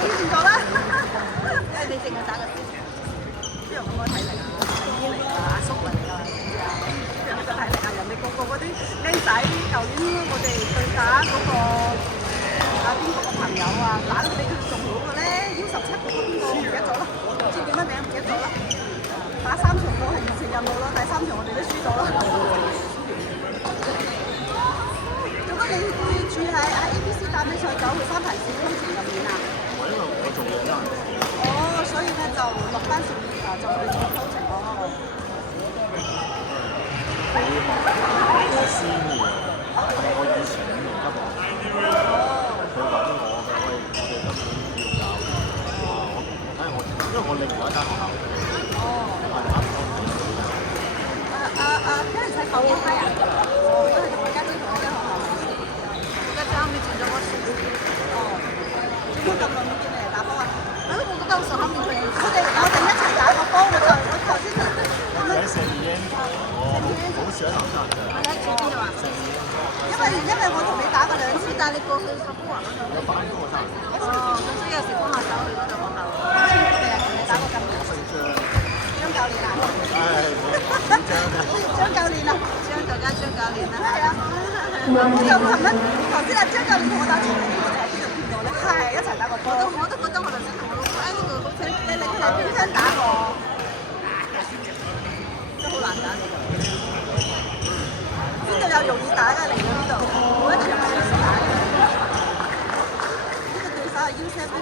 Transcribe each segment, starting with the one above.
你轉咗啦，你淨係打個先，邊有咁多體力啊？阿姨嚟㗎，阿叔嚟㗎，邊有咁多體力啊？人哋個個嗰啲僆仔，舊年我哋對打嗰個阿邊個個朋友啊，打得比佢仲好嘅咧，U17嗰個邊個唔記得咗啦，唔知叫乜名唔記得咗啦。打3場都係完成任務咯，第3場我哋都輸咗啦。做乜你住喺ABC 打比賽走去三藩市工程入面啊？因為我做嘢真係。哦，所以咧就落班時就去做工程咯。佢師妹係我以前5年級學生，佢揾我嘅，喂，我哋今年要教，我睇下因為我另外一間學校。哦。嗰陣喺舊年批啊？哦，都係同我家姐同一間學校。我家姐後尾轉咗嗰處。哦。點解咁耐冇見你嚟打波啊？我覺得好熟口面佢哋，我哋一齊打個波，我頭先都。我喺聖已經，我好少喺南山嘅。你喺住邊度啊？因為我同你打過2次，但係你過去十夫華嗰度。有反過山。哦，咁所以有時幫下手去嗰度學校。好清楚你啊，同你打過咁多次。張教練啊！張教練啊！張教練啊！係啊！我就琴日頭先啊，張教練同我打傳球，我哋喺邊度見到咧？係一齊打過波。我都覺得我頭先同我老婆呢個好似你係邊槍打我？都好難打呢個。邊度有容易打㗎？嚟到呢度，每一場都要試打嘅。呢個對手係 U17。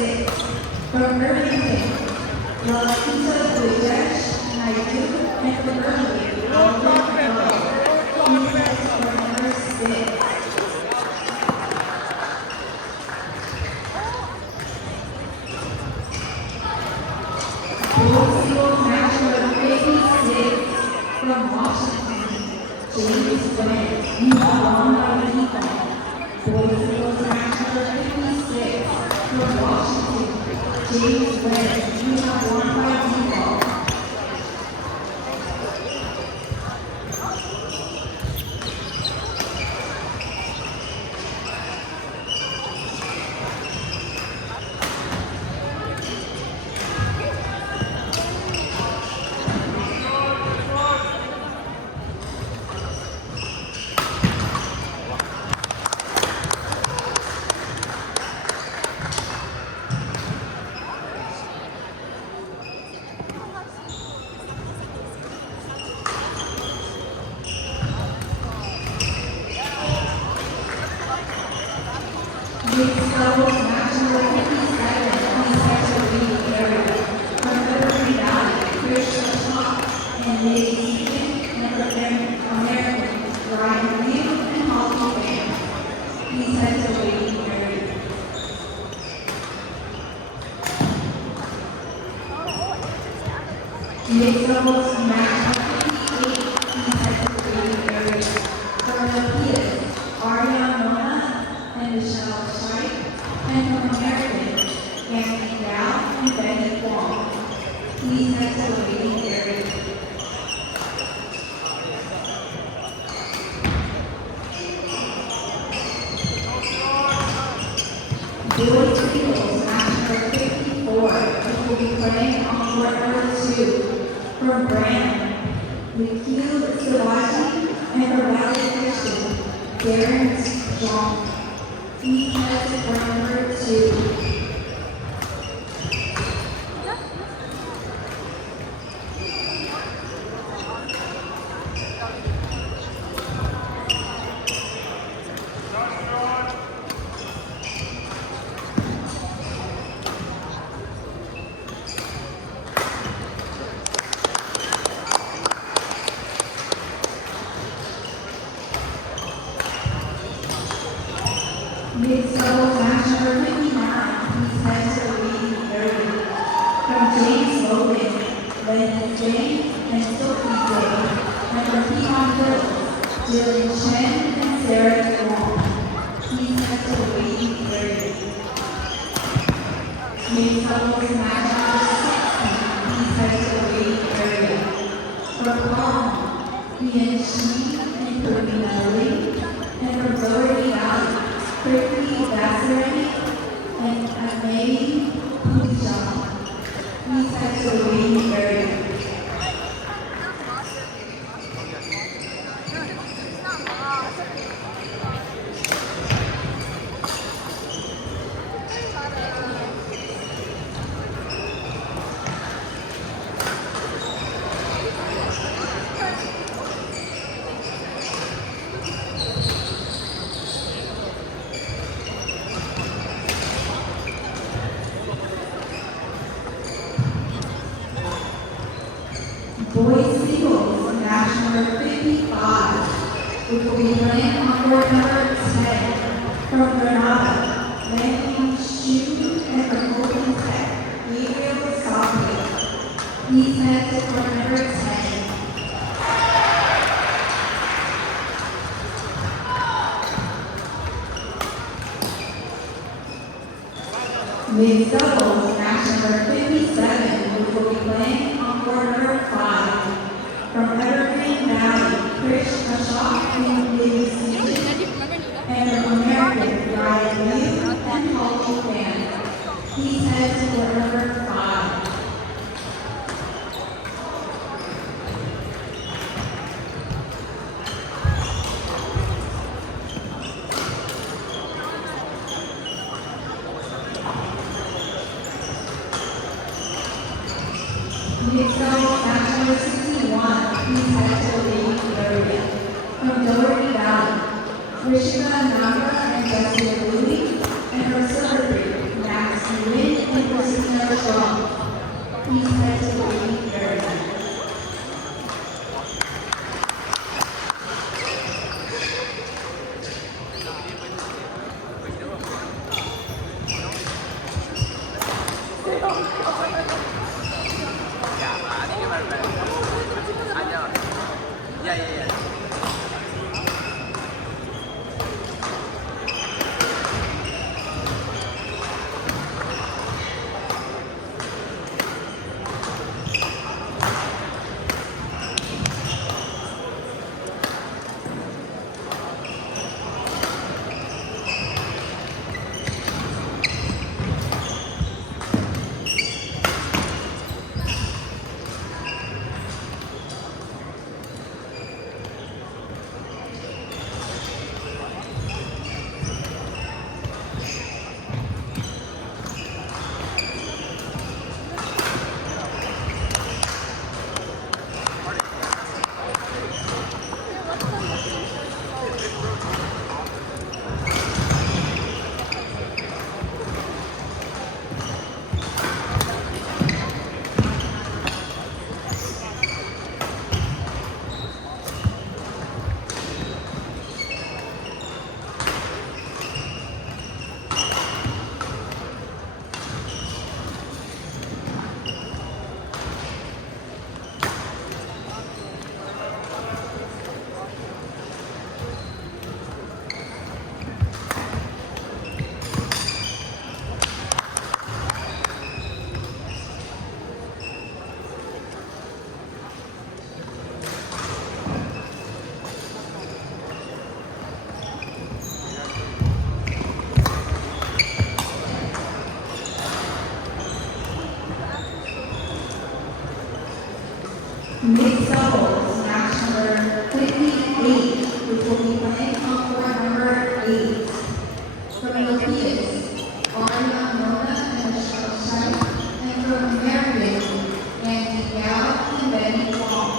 6. From Irvington, Lakita Bujesh, Naidu, and from Irvington, Alvin Rowe. Defense for number 6. Boys Eagles match number 56 from Washington, James Wentz. You are won by the defense. Boys Eagles match number 56 from Washington, James Wentz. You are won by default. Mixed doubles match number 57 in the Central League area. From Liberty Valley, Chris LaChapelle and Nate Stephen, and from American, Ryan Liu and Holly Fan. In the Central League area. Mixed doubles match number 58 in the Central League area. From Milpitas, Ariana Mona and Michelle Strike, and from American, Anthony Dow and Betty Wong. Please exit the waiting area. Boys Eagles match number 54, which will be playing on court number 2. From Brandon, Nikhil Savaji, and from Valley Christian, Darren Strong. Please exit for number 2. Mixed doubles match number 59, please exit the waiting area. From James Logan, Lenny Jane, and Sophie Jane, and from Peon Girls, Jillian Chen and Sarah Wong. Please exit the waiting area. Mixed doubles match number 60, please exit the waiting area. From Palm, Ian Shi and Karina Lee, and from Doherty Valley, Quickly Vassarani and Amay Pujan. Please exit the waiting area. Boys Eagles match number 55, which will be playing on court number 10. From Granada, Landon Shu, and from Golden Tech, Gabriel Scofield. Please exit for number 10. Mixed doubles match number 57, which will be playing on court number 5. From Evergreen Valley, Chris Ashok and Lily Stephen, and from American, Ryan Liu and Holly Fan. Please exit for number 5. Mixed doubles match number 61, please exit the waiting area. From Doherty Valley, Rishika Nagra and Jessica Louie, and from Silver Creek, Max Nguyen Mixed doubles, match number 58, which will be playing on court number 8. From Europeans, Aria Mona and Michelle Shai, and from Americans, Andy Gao and Benny Wong.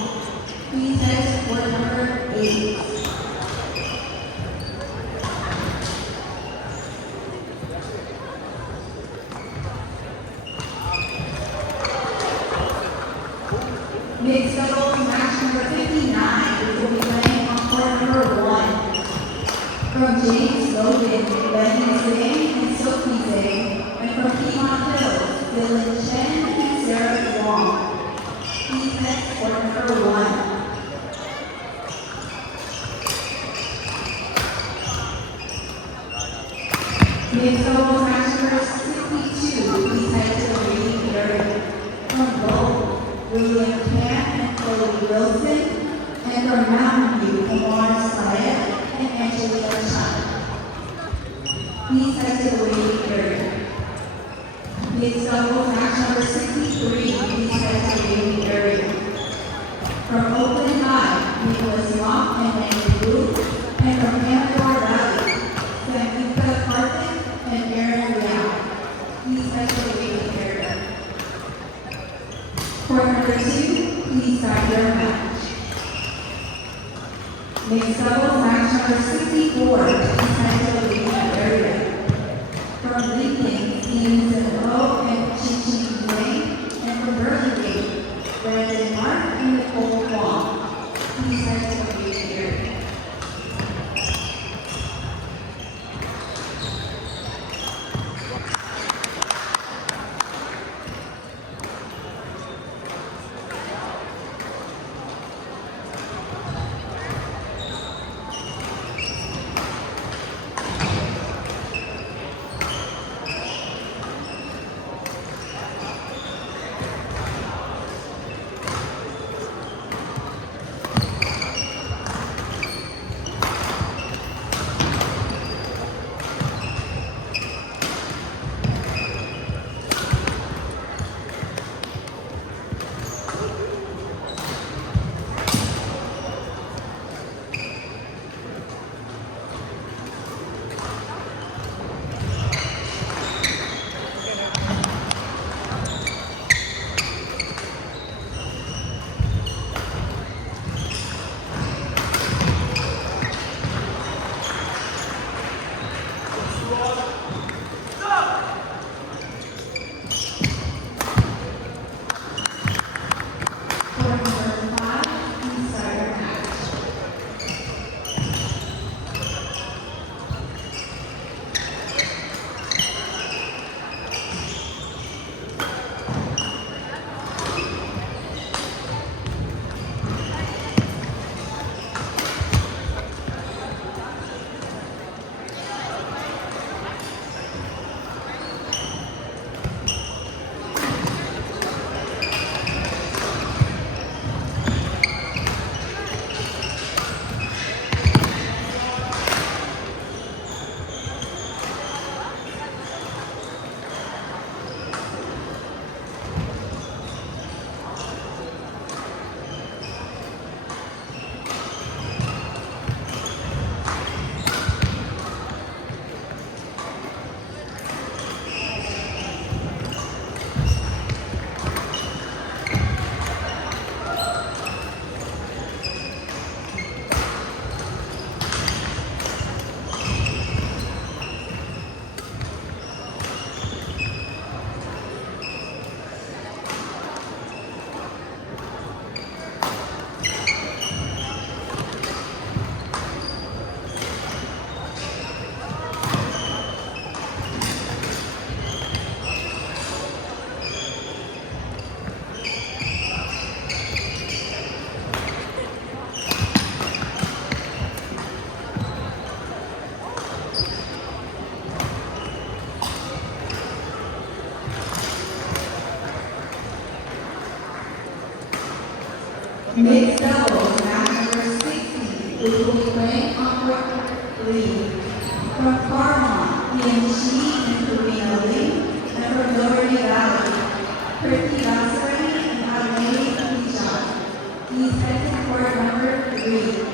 Please head to court number 8. Mixed doubles match number 59, which will be playing on court number 1. From James Logan, Lenny Zhang and Sophie Zhang, and from Piedmont Hills, Dylan Chen and Sarah Wong. Please head to court number 1. Mixed doubles match number 62, please head to the waiting area. From Gold, William Pan and Chloe Wilson, and from Mountain View, Omar Syed and Angelina Chan. Please head to the waiting area. Mixed doubles match number 63, please head to the waiting area. From Oakland High, Nicholas Mock and Randy Wu, and from Amador Valley, Sangeeta Karthik and Aaron Liao. Please head to the waiting area. Court number 2, please start your match. Mixed doubles match number 64, please head to the waiting area. From Lincoln, Stevenson Lowe and Chi Wang, and from Burlingame, Brandon Mark and Nicole Wong. Please head to the waiting area. Mixed doubles, match number 60, which will be playing on court 3. From Claremont, Ian Shi and Karina Lee, and from Doherty Valley, Priti Vasari and Adelaide Pichon. Please head to court number 3.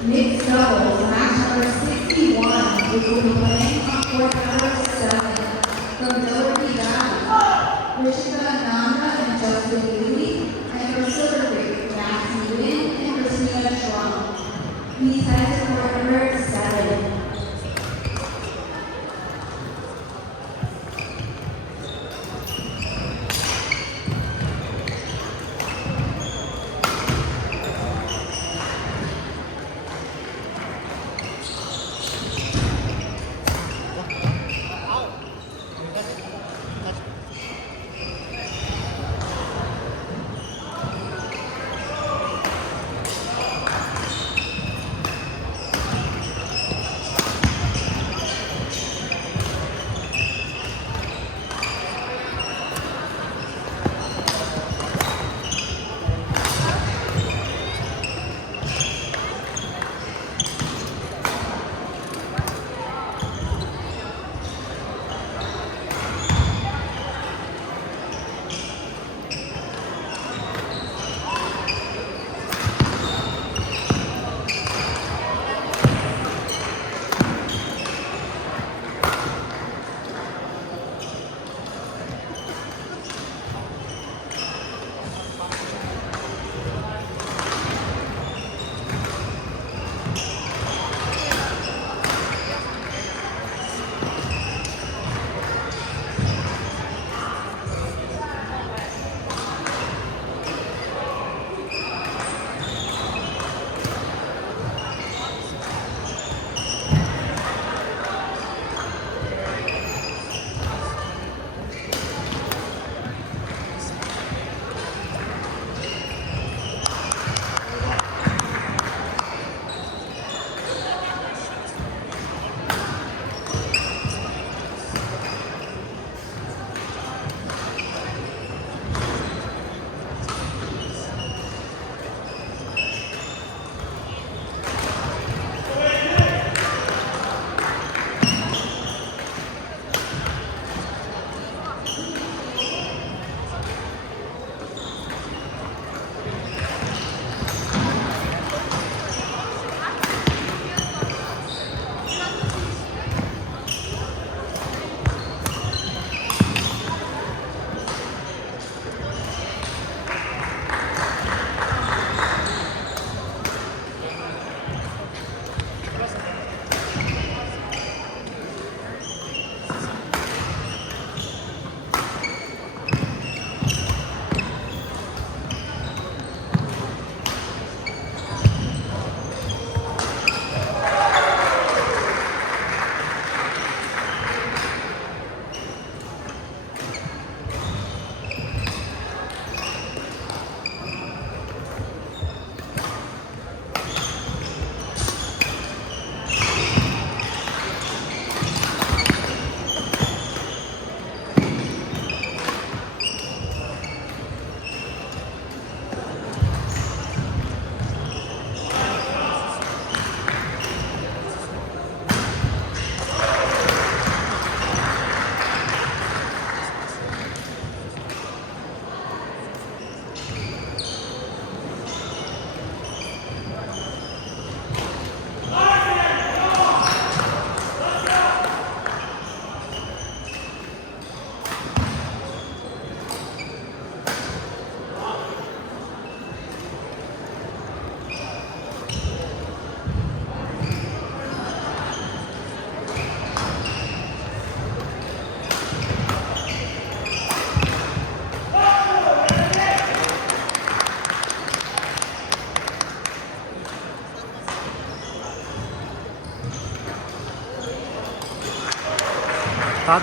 Mixed doubles, match number 61, which will be playing on court number 7 from Doherty Valley, Rishika Ananda and Justin Lee, and from Silver Creek, Maxie Wynn and Christina Schwab. Please head to court number 7. 打